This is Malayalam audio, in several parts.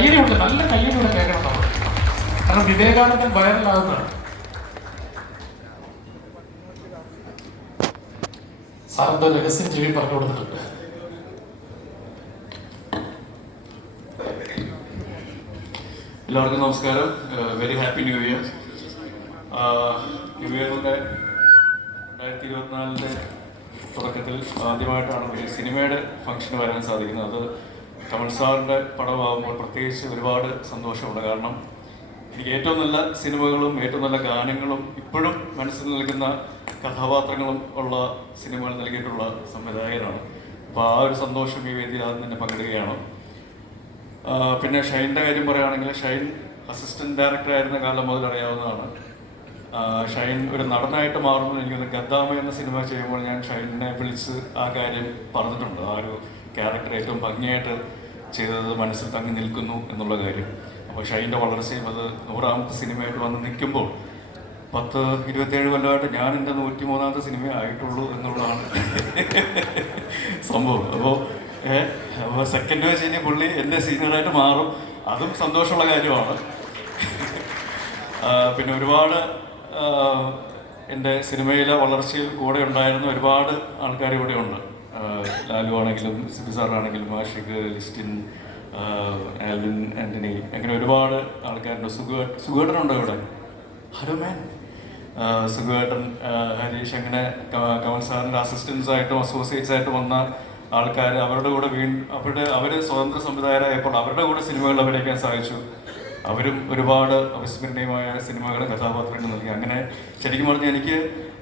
കയ്യടി കൊണ്ട് നല്ല കയ്യടി കൂടെ കേൾക്കണം നമ്മൾ. കാരണം വിവേകാനന്ദൻ വൈറലാകുന്നതാണ് സാറിന്റെ രഹസ്യം ചെവി പറഞ്ഞു കൊടുത്തിട്ടുണ്ട്. എല്ലാവർക്കും നമസ്കാരം. Very happy new year new ഇയറിന്റെ രണ്ടായിരത്തി ഇരുപത്തിനാലിന്റെ തുടക്കത്തിൽ ആദ്യമായിട്ടാണ് ഒരു സിനിമയുടെ ഫംഗ്ഷന് വരാൻ സാധിക്കുന്നത്. അത് കമൽ സാറിന്റെ പടമാകുമ്പോൾ പ്രത്യേകിച്ച് ഒരുപാട് സന്തോഷമുണ്ട്. കാരണം എനിക്ക് ഏറ്റവും നല്ല സിനിമകളും ഏറ്റവും നല്ല ഗാനങ്ങളും ഇപ്പോഴും മനസ്സിൽ നിൽക്കുന്ന കഥാപാത്രങ്ങളും ഉള്ള സിനിമകൾ നൽകിയിട്ടുള്ള സംവിധായകനാണ്. അപ്പോൾ ആ ഒരു സന്തോഷം ഈ വേദിയിൽ ആദ്യം തന്നെ പങ്കിടുകയാണ്. പിന്നെ ഷൈന്റെ കാര്യം പറയുകയാണെങ്കിൽ ഷൈൻ അസിസ്റ്റന്റ് ഡയറക്ടർ ആയിരുന്ന കാലം മുതൽ അറിയാവുന്നതാണ്. ഷൈൻ ഒരു നടനായിട്ട് മാറുമ്പോൾ എനിക്കൊന്ന് ഗദ്ദാമ എന്ന സിനിമ ചെയ്യുമ്പോൾ ഞാൻ ഷൈനിനെ വിളിച്ച് ആ കാര്യം പറഞ്ഞിട്ടുണ്ട്. ആ ഒരു ക്യാരക്ടർ ഏറ്റവും ഭംഗിയായിട്ട് ചെയ്തത് മനസ്സിൽ തങ്ങി നിൽക്കുന്നു എന്നുള്ള കാര്യം. അപ്പോൾ ഷൈന്റെ വളർച്ചയും അത് നൂറാമത്തെ സിനിമയായിട്ട് വന്ന് നിൽക്കുമ്പോൾ പത്ത് ഇരുപത്തേഴ് കൊല്ലമായിട്ട് ഞാൻ എന്റെ നൂറ്റി മൂന്നാമത്തെ സിനിമ ആയിട്ടുള്ളൂ എന്നുള്ളതാണ് സംഭവം. അപ്പോൾ അപ്പോൾ സെക്കൻഡ് വെച്ച് കഴിഞ്ഞാൽ പുള്ളി എന്റെ സീനിയറായിട്ട് മാറും. അതും സന്തോഷമുള്ള കാര്യമാണ്. പിന്നെ ഒരുപാട് എന്റെ സിനിമയിലെ വളർച്ചയിൽ കൂടെ ഉണ്ടായിരുന്ന ഒരുപാട് ആൾക്കാർ ഇവിടെ ഉണ്ട് ലാലു ആണെങ്കിലും സിബി സാറാണെങ്കിലും ആഷിഖ് ലിസ്റ്റിൻ ആലിൻ ആന്റണി അങ്ങനെ ഒരുപാട് ആൾക്കാരുണ്ട്. സുഖ സുഖേട്ടനുണ്ടോ ഇവിടെ? ഹലോ മാൻ സുഖേട്ടൻ ഹരീഷ് അങ്ങനെ കമൽ സാറിന്റെ അസിസ്റ്റൻസ് ആയിട്ടും അസോസിയേറ്റ്സ് ആയിട്ട് വന്ന ആൾക്കാർ അവരുടെ കൂടെ വീണ്ടും അവരുടെ അവർ സ്വതന്ത്ര സംവിധായകരായപ്പോൾ അവരുടെ കൂടെ സിനിമകൾ അഭിനയിക്കാൻ സാധിച്ചു. അവരും ഒരുപാട് അവിസ്മരണീയമായ സിനിമകൾ കഥാപാത്രങ്ങൾ നൽകി. അങ്ങനെ ശരിക്കും പറഞ്ഞാൽ എനിക്ക്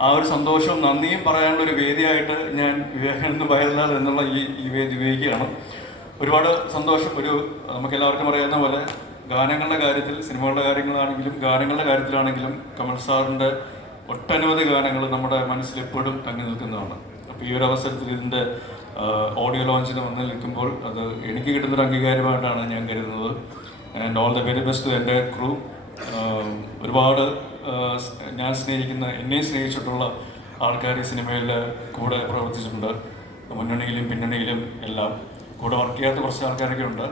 ആ ഒരു സന്തോഷവും നന്ദിയും പറയാനുള്ള ഒരു വേദിയായിട്ട് ഞാൻ വിവേകാനന്ദ വയലാർ എന്നുള്ള ഈ ഈ വേദി ഉപയോഗിക്കുകയാണ്. ഒരുപാട് സന്തോഷം. ഒരു നമുക്ക് എല്ലാവർക്കും അറിയാവുന്ന പോലെ ഗാനങ്ങളുടെ കാര്യത്തിൽ സിനിമകളുടെ കാര്യങ്ങളാണെങ്കിലും ഗാനങ്ങളുടെ കാര്യത്തിലാണെങ്കിലും കമൽ സാറിന്റെ ഒട്ടനവധി ഗാനങ്ങൾ നമ്മുടെ മനസ്സിൽ എപ്പോഴും തങ്ങി നിൽക്കുന്നതാണ്. അപ്പോൾ ഈ ഒരു അവസരത്തിൽ ഇതിന്റെ ഓഡിയോ ലോഞ്ചിന് വന്ന് നിൽക്കുമ്പോൾ അത് എനിക്ക് കിട്ടുന്നൊരു അംഗീകാരമായിട്ടാണ് ഞാൻ കരുതുന്നത്. And all the very best എന്റെ ക്രൂ ഒരുപാട് ഞാൻ സ്നേഹിക്കുന്ന എന്നെ സ്നേഹിച്ചിട്ടുള്ള ആൾക്കാർ ഈ സിനിമയിൽ കൂടെ പ്രവർത്തിച്ചിട്ടുണ്ട്. മുന്നണിയിലും പിന്നണിയിലും എല്ലാം. കൂടെ വർക്ക് ചെയ്യാത്ത കുറച്ച് ആൾക്കാരൊക്കെ ഉണ്ട്.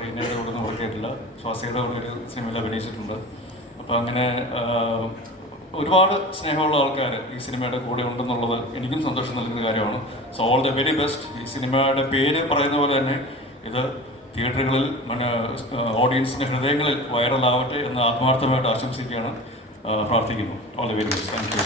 റീനയുടെ കൂടെ ഒന്നും വർക്ക് ചെയ്തിട്ടില്ല. സ്വാസിയുടെ ഒരു സിനിമയിൽ അഭിനയിച്ചിട്ടുണ്ട്. അപ്പോൾ അങ്ങനെ ഒരുപാട് സ്നേഹമുള്ള ആൾക്കാർ ഈ സിനിമയുടെ കൂടെ ഉണ്ടെന്നുള്ളത് എനിക്കും സന്തോഷം നൽകുന്ന കാര്യമാണ്. So all the very best ഈ സിനിമയുടെ പേര് പറയുന്ന പോലെ തന്നെ ഇത് തിയേറ്ററുകളിൽ മന ഓഡിയൻസിന്റെ ഹൃദയങ്ങളിൽ വൈറലാവട്ടെ എന്ന് ആത്മാർത്ഥമായിട്ട് ആശംസിക്കുകയാണ് പ്രാർത്ഥിക്കുന്നു. All the very best thank you